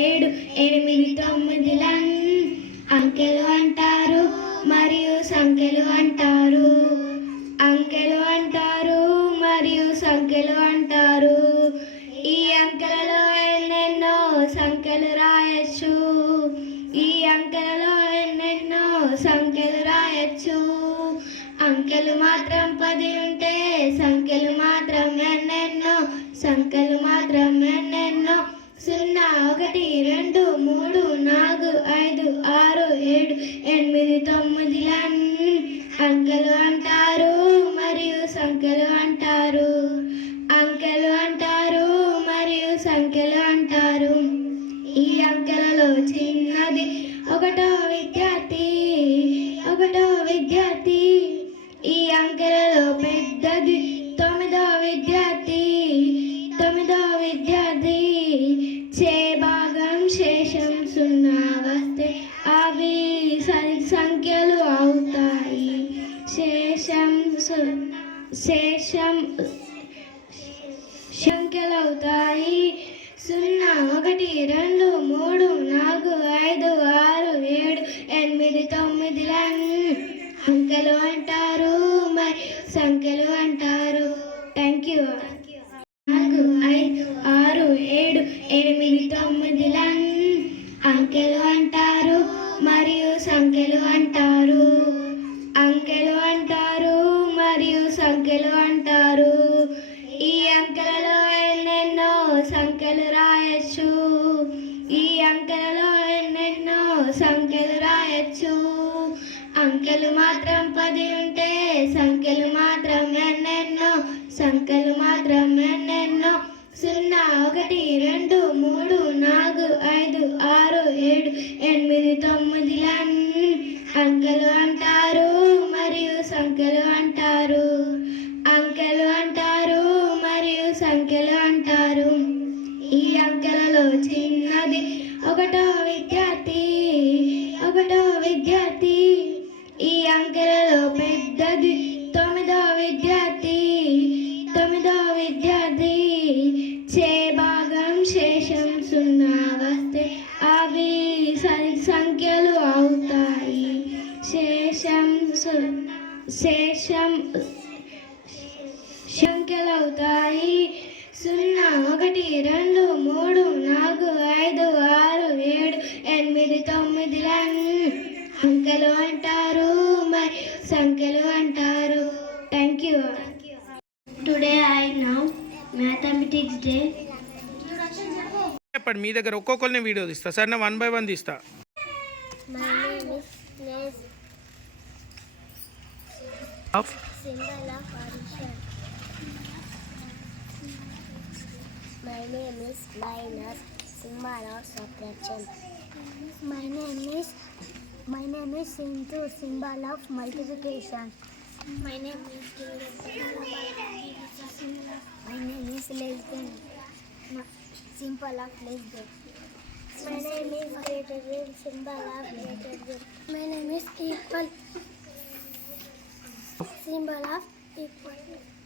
ఏడు ఎనిమిది తొమ్మిదిలన్ అంకెలు అంటారు మరియు సంఖ్యలు అంటారు. అంకెలు అంటారు మరియు సంఖ్యలు అంటారు. ఈ అంకెలలో ఎన్నెన్నో సంఖ్యలు రాయొచ్చు. ఈ అంకెలలో ఎన్నెన్నో సంఖ్యలు రాయొచ్చు. అంకెలు మాత్రం పది ఉంటే సంఖ్యలు మాత్రం ఎన్నెన్నో సంఖ్యలు మాత్రం ఎన్నెన్నో. సున్నా ఒకటి రెండు మూడు నాలుగు ఐదు ఆరు ఏడు ఎనిమిది తొమ్మిది అంకెలు అంటారు మరియు సంఖ్యలు అంటారు. అంకెలు అంటారు మరియు సంఖ్యలు అంటారు. ఈ అంకెలలో చిన్నది ఒకటో విద్య చేభాగం శేషం సున్నా వస్తే అవి సరి సంఖ్యలు అవుతాయి. శేషం సు- శేషం సంఖ్యలు అవుతాయి. సున్నా ఒకటి రెండు మూడు నాలుగు ఐదు ఆరు ఏడు ఎనిమిది తొమ్మిది అంకెలు అంటారు మరి సంఖ్యలు అంటారు. థ్యాంక్ యూ సంఖ్యలు అంటారు. అంకెలు అంటారు మరియు సంఖ్యలు అంటారు. ఈ అంకెలలో ఎన్నెన్నో సంఖ్యలు రాయొచ్చు. ఈ అంకెలలో ఎన్నెన్నో సంఖ్యలు రాయొచ్చు. అంకెలు మాత్రం పది ఉంటే సంఖ్యలు మాత్రం ఎన్నెన్నో సంఖ్యలు మాత్రం ఎన్నెన్నో. సున్నా ఒకటి రెండు మూడు నాలుగు ఐదు ఆరు ఏడు ఎనిమిది తొమ్మిది అంకెలు అంటారు. ఈ అంకెలలో చిన్నది ఒకటో విద్యార్థి ఒకటో విద్యార్థి. ఈ అంకెలలో పెద్దది తొమ్మిదో విద్యార్థి తొమ్మిదో విద్యార్థి. చే భాగం శేషం సున్నా వస్తే అవి సరి సంఖ్యలు అవుతాయి. శేషం శేషం సంఖ్యలు అవుతాయి. సున్నా ఒకటి రెండు మూడు నాలుగు ఐదు ఆరు ఏడు ఎనిమిది తొమ్మిదిలను అంకెలు అంటారు మరి సంఖ్యలు అంటారు. Thank you today I now mathematics day చెప్పండి మీ దగ్గర ఒక్కొక్కరిని వీడియో తీస్తా. సార్ వన్ బై వన్ తీస్తా. ఆఫ్. My name is minus of subtraction. My name is my name is into symbol of multiplication. My name is my name is less symbol of less. My name is greater than symbol of greater than. My name is equal symbol of equal.